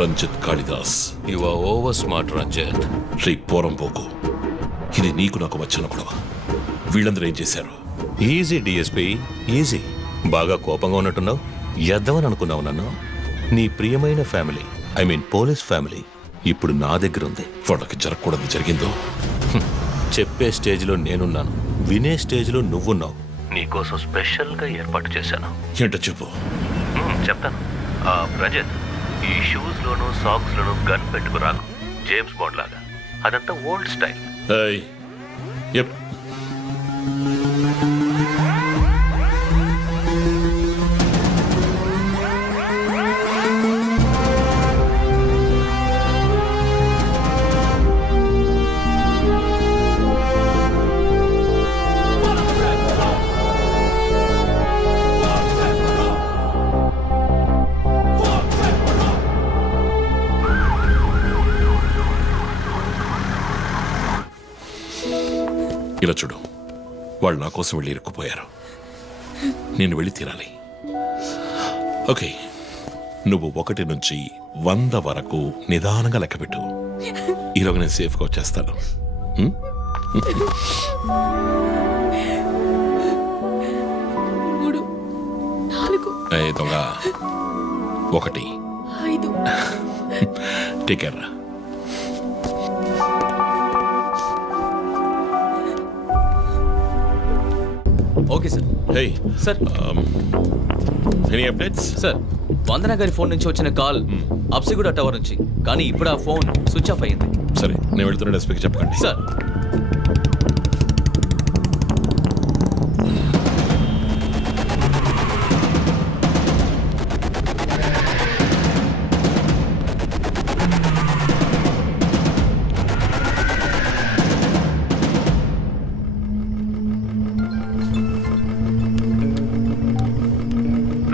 Ranjith Kalidas. You are over smart Ranjith. శ్రీ పోరంపోకు, ఇది నీకు నాకు వచ్చిన గొడవ. వీళ్ళందరూ ఏం చేశారు? Easy DSP, easy. బాగా కోపంగా ఉన్నట్టున్నావు. ఎద్దవని అనుకున్నావు నన్ను. నీ ప్రియమైన family, I mean police family ఇప్పుడు నా దగ్గర ఉంది. వాళ్ళకి జరగకూడదు జరిగిందో. చెప్పే స్టేజ్లో నేనున్నాను, వినే స్టేజ్లో నువ్వున్నావు. నీకోసం స్పెషల్గా ఏర్పాటు చేశాను. ఏంటో చెప్పు. చెప్తాను. రజత్, ఈ షూస్లోను సాక్స్లోను గన్ పెట్టుకురాకు, జేమ్స్ బాండ్ లాగా. అదంతా ఓల్డ్ స్టైల్. ఏయ్, ఎప్. ఇలా చూడు, వాళ్ళు నా కోసం వెళ్ళి ఇరుక్కుపోయారు. నేను వెళ్ళి తీరాలి. ఓకే, నువ్వు 1 నుంచి 100 వరకు నిదానంగా లెక్కపెట్టు. ఈలోగా నేను సేఫ్గా వచ్చేస్తాను. 3, 4, ఏ దొంగ, 1. 5. టేక్ కేర్ రా. Okay sir. Hey sir. Any updates? Sir, Vandana గారి ఫోన్ నుంచి వచ్చిన కాల్ అప్సిగూడ టవర్ నుంచి, కానీ ఇప్పుడు ఆ ఫోన్ స్విచ్ ఆఫ్ అయ్యింది. సరే, నేను వెళ్తున్న ఎస్పీకి చెప్పకండి. సార్.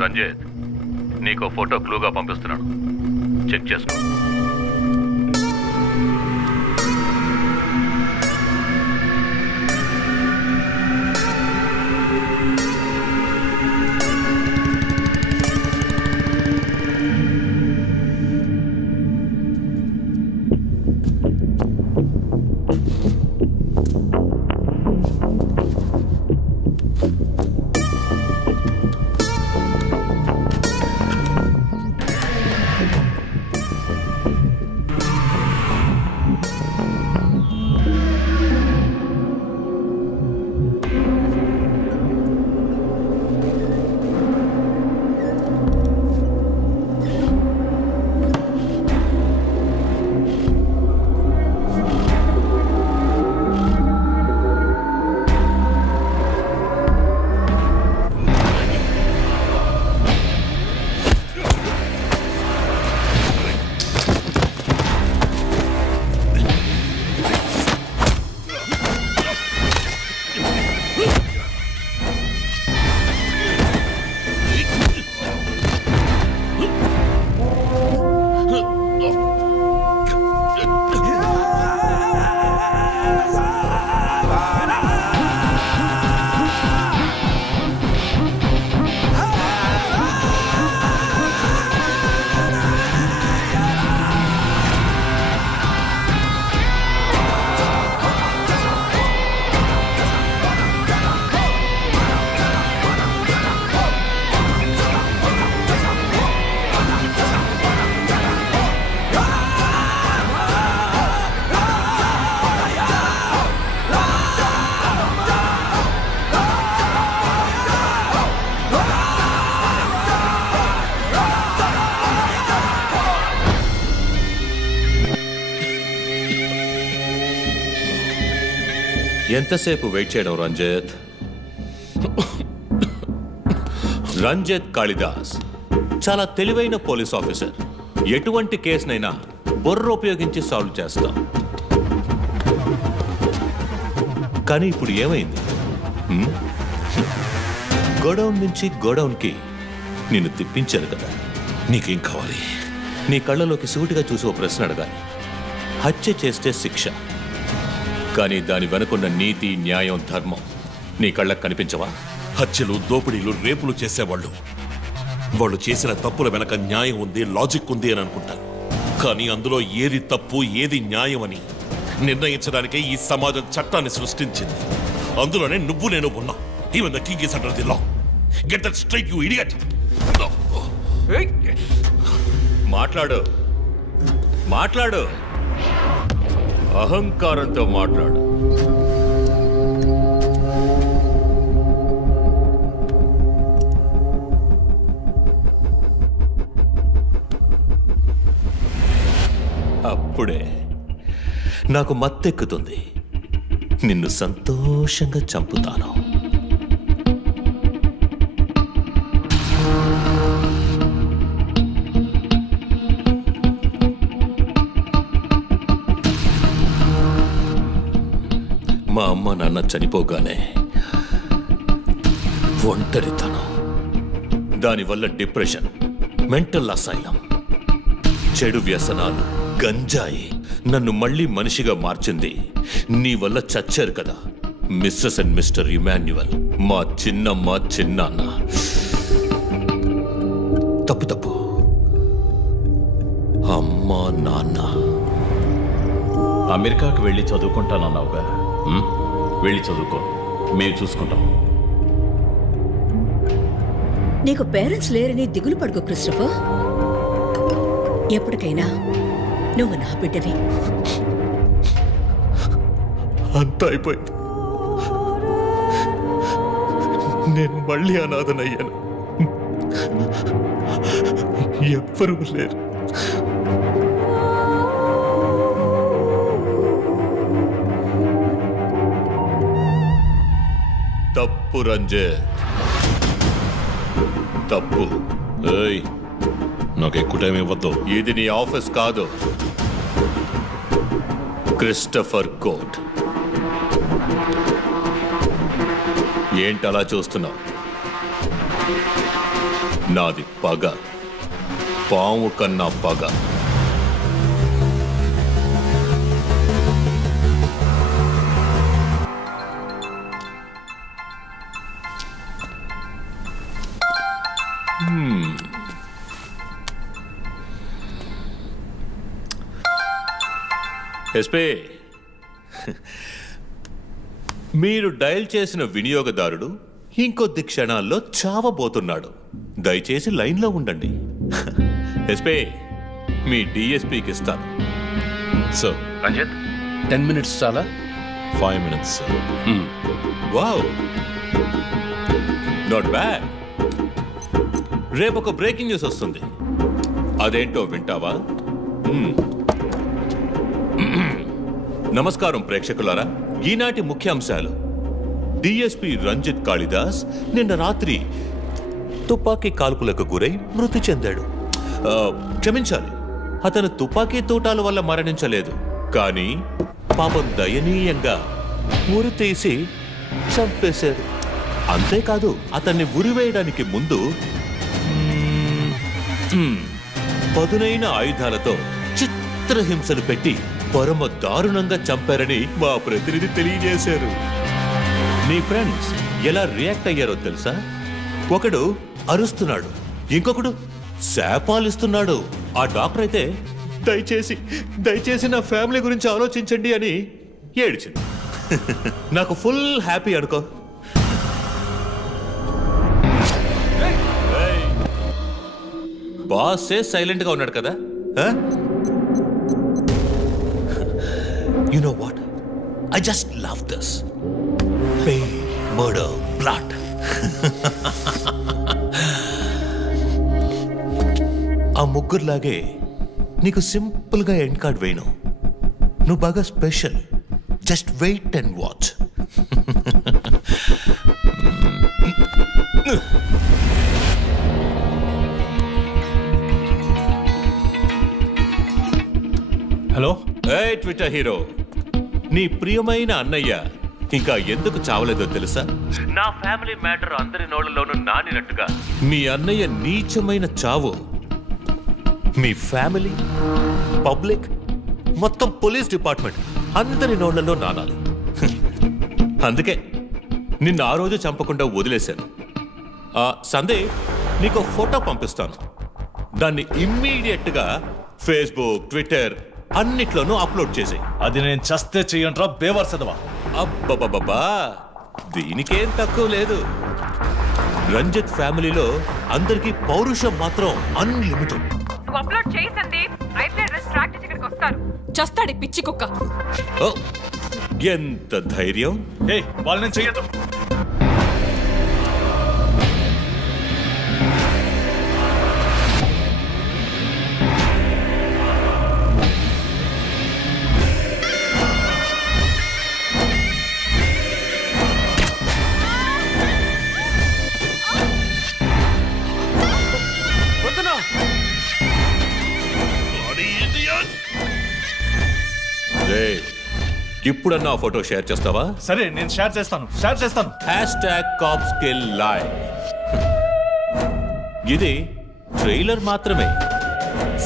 రంజిత్, నీకు ఫోటో క్లూగా పంపిస్తున్నాను, చెక్ చేసుకో. ఎంతసేపు వెయిట్ చేయడం రంజిత్? రంజిత్ కాళిదాస్ చాలా తెలివైన పోలీస్ ఆఫీసర్. ఎటువంటి కేసునైనా బుర్ర ఉపయోగించి సాల్వ్ చేస్తాం. కానీ ఇప్పుడు ఏమైంది? గోడౌన్ నుంచి గోడౌన్కి నిన్ను తిప్పించారు కదా. నీకేం కావాలి? నీ కళ్ళలోకి సూటిగా చూసి ఓ ప్రశ్న అడగాలి. హత్య చేస్తే శిక్ష, కానీ దాని వెనుకున్న నీతి, న్యాయం, ధర్మం నీ కళ్ళకు కనిపించవా? హత్యలు, దోపిడీలు, రేపులు చేసేవాళ్ళు వాళ్ళు చేసిన తప్పుల వెనక న్యాయం ఉంది, లాజిక్ ఉంది అని అనుకుంటారు. కానీ అందులో ఏది తప్పు ఏది న్యాయమని నిర్ణయించడానికే ఈ సమాజం చట్టాన్ని సృష్టించింది. అందులోనే నువ్వు నేను ఉన్నా. Even the king is under the law. Get that straight you idiot. మాట్లాడు, మాట్లాడు, అహంకారంతో మాట్లాడు. అప్పుడే నాకు మత్తెక్కుతుంది. నిన్ను సంతోషంగా చంపుతాను. మా అమ్మ నాన్న చనిపోగానే ఒంటరితనం, దానివల్ల డిప్రెషన్, మెంటల్ అసైలం, చెడు వ్యసనాలు, గంజాయి నన్ను మళ్ళీ మనిషిగా మార్చింది. నీ వల్ల చచ్చారు కదా మిస్సెస్ అండ్ మిస్టర్ ఇమాన్యువల్, మా చిన్నమ్మ చిన్నాన్న. తప్పు తప్పు, అమ్మా నాన్న. అమెరికాకు వెళ్ళి చదువుకుంటానన్నావుగా, వెళ్ళి చదువుకో, మేము చూసుకుంటాం. నీకు పేరెంట్స్ లేరని దిగులు పడుకో క్రిస్టఫర్. ఎప్పటికైనా నువ్వు నా బిడ్డవి. అంతా అయిపోయింది. నేను మళ్ళీ అనాథనయ్యాను. ఎవ్వరూ లేరు. తప్పు రంజిత్, తప్పు. ఏయ్, నాకు ఎక్కువ టైం ఇవ్వద్దు. ఇది నీ ఆఫీస్ కాదు, క్రిస్టఫర్ కోర్ట్. ఏంటలా చూస్తున్నావు? నాది పగ, పాము కన్నా పగ. ఎస్పీ, మీరు డయల్ చేసిన వినియోగదారుడు ఇంకొద్ది క్షణాల్లో చావబోతున్నాడు. దయచేసి లైన్లో ఉండండి. ఎస్పీ, మీ డిఎస్పీకి ఇస్తాను. సార్, రంజిత్, 10 minutes చాలా? 5 minutes, sir. Wow, not bad. రేపు ఒక బ్రేకింగ్ న్యూస్ వస్తుంది. అదేంటో వింటావా? నమస్కారం ప్రేక్షకులారా. ఈనాటి ముఖ్యాంశాలు: డిఎస్పీ రంజిత్ కాళిదాస్ నిన్న రాత్రి తుపాకీ కాల్పులకు గురై మృతి చెందాడు. క్షమించాలి, అతను తుపాకీ తూటాల వల్ల మరణించలేదు, కానీ పాపం దయనీయంగా ఉరి తీసి చంపేశారు. అంతేకాదు, అతన్ని ఉరివేయడానికి ముందు పదునైన ఆయుధాలతో చిత్రహింసలు పెట్టి పరమ దారుణంగా చంపారని మా ప్రతినిధి తెలియజేశారు. నీ ఫ్రెండ్స్ ఎలా రియాక్ట్ అయ్యారో తెలుసా? ఒకడు అరుస్తున్నాడు, ఇంకొకడు శాపాలిస్తున్నాడు. ఆ డాక్టర్ అయితే దయచేసి నా ఫ్యామిలీ గురించి ఆలోచించండి అని ఏడ్చింది. నాకు ఫుల్ హ్యాపీ అనుకో. బాసే సైలెంట్ గా ఉన్నాడు కదా. You know what? I just love this. Pain, murder, blood. ఆ ముగ్గురులాగే నీకు సింపుల్ గా ఎండ్ కార్డ్ వేయను. నువ్వు బాగా special. Just wait and watch. Hello, ఏ ట్విట్టర్ హీరో, నీ ప్రియమైన అన్నయ్య ఇంకా ఎందుకు చావలేదో తెలుసా? నా ఫ్యామిలీ మ్యాటర్ అందరి నోళ్లలోనూ నానినట్టుగా మీ అన్నయ్య నీచమైన చావు మీ ఫ్యామిలీ, పబ్లిక్, మొత్తం పోలీస్ డిపార్ట్మెంట్ అందరి నోళ్లలో నానాలి. అందుకే నిన్ను ఆ రోజు చంపకుండా వదిలేశాను. సందే నీకు ఫోటో పంపిస్తాను. దాన్ని ఇమ్మీడియట్ గా ఫేస్బుక్, ట్విట్టర్ అన్నిట్లోనూ అప్లోడ్ చేసి. అది నేను చస్తే చెయ్యంట్రా బేవర్సదవా. అబ్బబ్బబ్బా, దీనికేం తక్కువ లేదు. రంజిత్ ఫ్యామిలీలో అందరికీ పౌరుషం మాత్రం అన్లిమిటెడ్. నువ్వు అప్లోడ్ చేయి సందీప్. అయితే ట్రాక్ చేసి ఇక్కడికి వస్తారు. చస్తాడి పిచ్చి కుక్క. ఓ, ఎంత ధైర్యం! ఏ వాళ్ళు నేను చెయ్యదు. రేయ్, ఇప్పుడన్నా ఆ ఫోటో షేర్ చేస్తావా? సరే నేను షేర్ చేస్తాను. #CopskillLive. ఇది ట్రైలర్ మాత్రమే.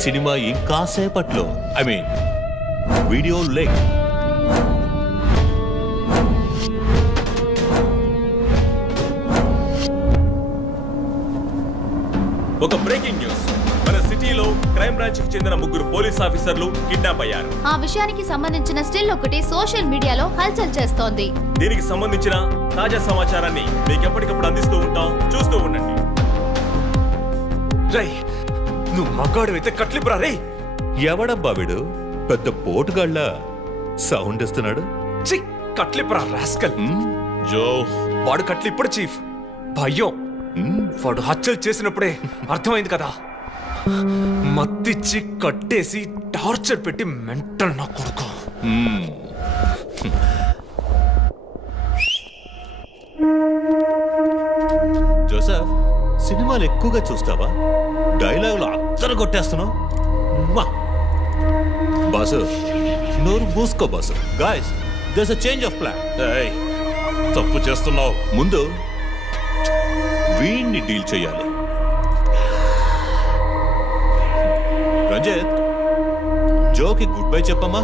సినిమా ఇంకా సేపట్లో, ఐ మీన్ వీడియో లింక్. ఒక బ్రేకింగ్ న్యూస్. మన సిటీలో క్రైమ్ బ్రాంచ్ కి చెందిన 3 పోలీస్ ఆఫీసర్లు కిడ్నాప్ అయ్యారు. ఆ విషయానికి సంబంధించిన స్టిల్ ఒకటి సోషల్ మీడియాలో హల్చల్ చేస్తోంది. దీనికి సంబంధించిన తాజా సమాచారాన్ని మీకు ఎప్పటికప్పుడు అందిస్తూ ఉంటాం, చూస్తూ ఉండండి. రై, నువ్వు మగాడు అయితే కట్లిపురా రే. ఎవడబ్బా వీడు? పెద్ద పోటుగాళ్ళ సౌండ్ ఇస్తున్నాడు. చి, కట్లిపురా రాస్కల్. జో, వాడు కట్లిప్పుడు చీఫ్. భయం. వాడు హత్యలు చేసినప్పుడే అర్థమైంది కదా. మత్తిచ్చి కట్టేసి టార్చర్ పెట్టి మెంటల్ నా కొడుకు. జోసెఫ్, సినిమాలు ఎక్కువగా చూస్తావా? డైలాగులు అత్తరు కొట్టేస్తున్నావు. బాసు, నోరు మూసుకో boss. Guys, there's a change of plan. ఏయ్, తప్పు చేస్తున్నావు. ముందు వీణ్ణి డీల్ చేయాలి. రంజిత్, జోకి గుడ్ బై చెప్పమ్మా.